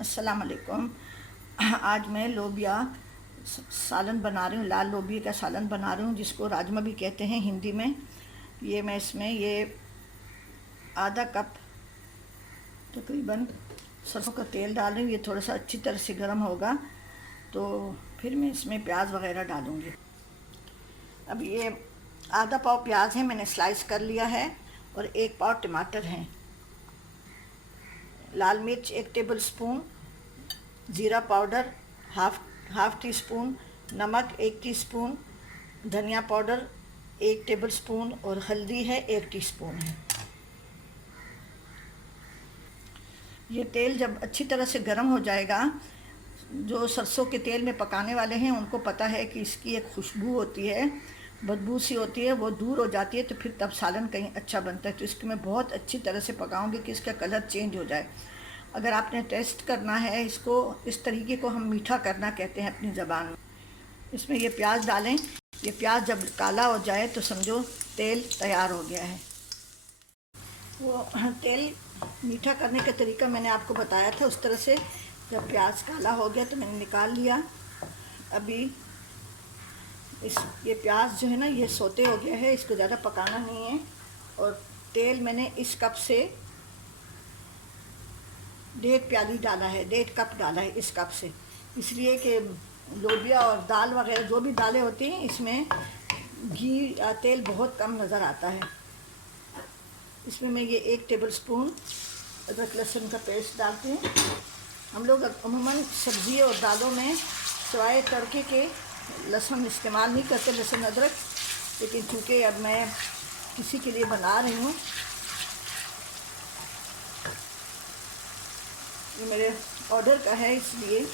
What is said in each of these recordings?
अस्सलाम वालेकुम। आज मैं लोबिया सालन बना रही हूँ। लाल लोबिया का सालन बना रही हूँ, जिसको राजमा भी कहते हैं हिंदी में। ये मैं इसमें आधा कप तकरीबन सरसों का तेल डाल रही हूँ। ये थोड़ा सा अच्छी तरह से गर्म होगा तो फिर मैं इसमें प्याज वगैरह डालूँगी। अब ये आधा पाव प्याज है, मैंने स्लाइस कर लिया है, और 1 पाव टमाटर हैं। लाल मिर्च 1 टेबल स्पून, ज़ीरा पाउडर हाफ टी स्पून, नमक 1 टीस्पून, धनिया पाउडर 1 टेबल स्पून, और हल्दी है 1 टीस्पून है। ये तेल जब अच्छी तरह से गर्म हो जाएगा, जो सरसों के तेल में पकाने वाले हैं उनको पता है कि इसकी एक खुशबू होती है, बदबू सी होती है, वो दूर हो जाती है, तो फिर तब सालन कहीं अच्छा बनता है। तो इसको मैं बहुत अच्छी तरह से पकाऊंगी कि इसका कलर चेंज हो जाए। अगर आपने टेस्ट करना है इसको, इस तरीके को हम मीठा करना कहते हैं अपनी ज़बान में। इसमें ये प्याज डालें। ये प्याज जब काला हो जाए तो समझो तेल तैयार हो गया है। वो तेल मीठा करने का तरीका मैंने आपको बताया था। उस तरह से जब प्याज काला हो गया तो मैंने निकाल लिया। अभी ये प्याज जो है ना, ये सोते हो गया है, इसको ज़्यादा पकाना नहीं है। और तेल मैंने इस कप से 1.5 प्याली डाला है, 1.5 कप डाला है इस कप से, इसलिए कि लोबिया और दाल वगैरह जो भी दालें होती हैं इसमें घी या तेल बहुत कम नज़र आता है। इसमें मैं ये 1 टेबल स्पून अदरक लहसुन का पेस्ट डालती हूँ। हम लोग अमूमन सब्ज़ी और दालों में सिवाय तड़के के लहसुन इस्तेमाल नहीं करते, लहसुन अदरक, लेकिन चूँकि अब मैं किसी के लिए बना रही हूँ, ये मेरे ऑर्डर का है, इसलिए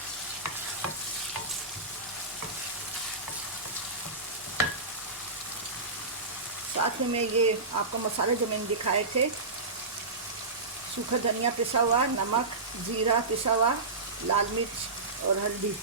साथ में मैं ये आपको मसाले जो मैंने दिखाए थे, सूखा धनिया पिसा हुआ, नमक, ज़ीरा पिसा हुआ, लाल मिर्च और हल्दी।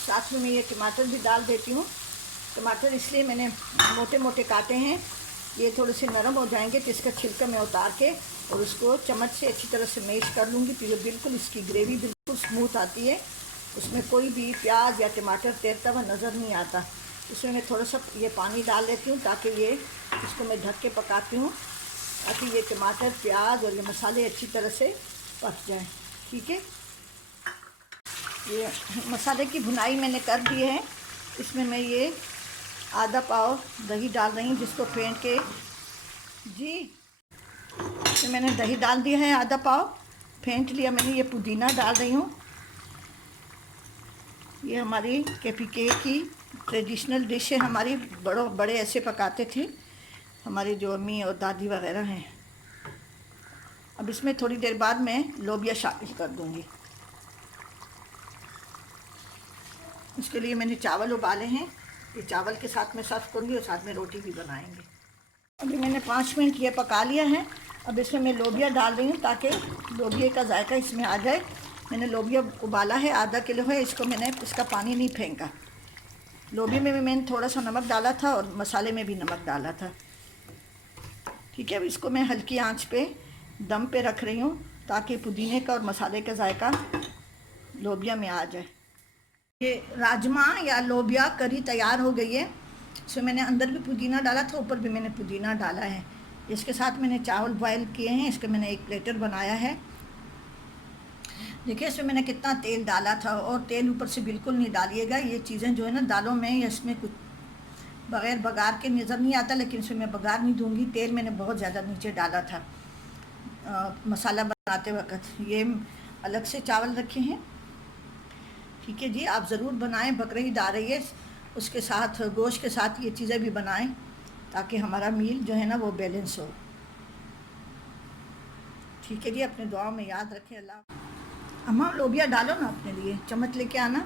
साथ में मैं ये टमाटर भी डाल देती हूँ। टमाटर इसलिए मैंने मोटे मोटे काटे हैं, ये थोड़े से नरम हो जाएंगे तो इसका छिलका मैं उतार के और उसको चम्मच से अच्छी तरह से मैश कर लूँगी। फिर बिल्कुल इसकी ग्रेवी बिल्कुल स्मूथ आती है, उसमें कोई भी प्याज या टमाटर तैरता हुआ नज़र नहीं आता। इसमें मैं थोड़ा सा ये पानी डाल लेती हूँ ताकि ये इसको मैं ढक के पकाती हूँ, ताकि ये टमाटर, प्याज और ये मसाले अच्छी तरह से पक जाएँ। ठीक है, ये मसाले की भुनाई मैंने कर दी है। इसमें मैं ये आधा पाव दही डाल रही हूँ, जिसको फेंट के इसमें मैंने दही डाल दिया है, आधा पाव फेंट लिया मैंने। ये पुदीना डाल रही हूँ। ये हमारी केपीके की ट्रेडिशनल डिश है, हमारी बड़े ऐसे पकाते थे हमारी जो अम्मी और दादी वगैरह हैं। अब इसमें थोड़ी देर बाद मैं लोबिया शामिल कर दूँगी। इसके लिए मैंने चावल उबाले हैं, ये चावल के साथ में सर्व करूँगी और साथ में रोटी भी बनाएंगे। अभी मैंने 5 मिनट ये पका लिया है। अब इसमें मैं लोबिया डाल रही हूँ ताकि लोबिया का जायका इसमें आ जाए। मैंने लोबिया उबाला है, आधा किलो है, इसको मैंने इसका पानी नहीं फेंका। लोबिया में भी मैंने थोड़ा सा नमक डाला था और मसाले में भी नमक डाला था। ठीक है, अब इसको मैं हल्की आँच पे दम पे रख रही हूँ ताकि पुदीने का और मसाले का जायका लोबिया में आ जाए। ये राजमा या लोबिया करी तैयार हो गई है। इसमें मैंने अंदर भी पुदीना डाला था, ऊपर भी मैंने पुदीना डाला है। इसके साथ मैंने चावल बॉयल किए हैं, इसका मैंने एक प्लेटर बनाया है। देखिए इसमें मैंने कितना तेल डाला था, और तेल ऊपर से बिल्कुल नहीं डालिएगा। ये चीज़ें जो है ना दालों में या इसमें कुछ बग़ैर बघार के नज़र नहीं आता, लेकिन इसमें मैं बघार नहीं दूँगी। तेल मैंने बहुत ज़्यादा नीचे डाला था मसाला बनाते वक्त। ये अलग से चावल रखे हैं। ठीक है जी, आप ज़रूर बनाएं। बकरीद आ रही है, उसके साथ गोश्त के साथ ये चीज़ें भी बनाएं ताकि हमारा मील जो है ना वो बैलेंस हो। ठीक है जी, अपने दुआओं में याद रखें। अल्लाह। अम्मा लोबिया डालो ना अपने लिए, चम्मच लेके आना।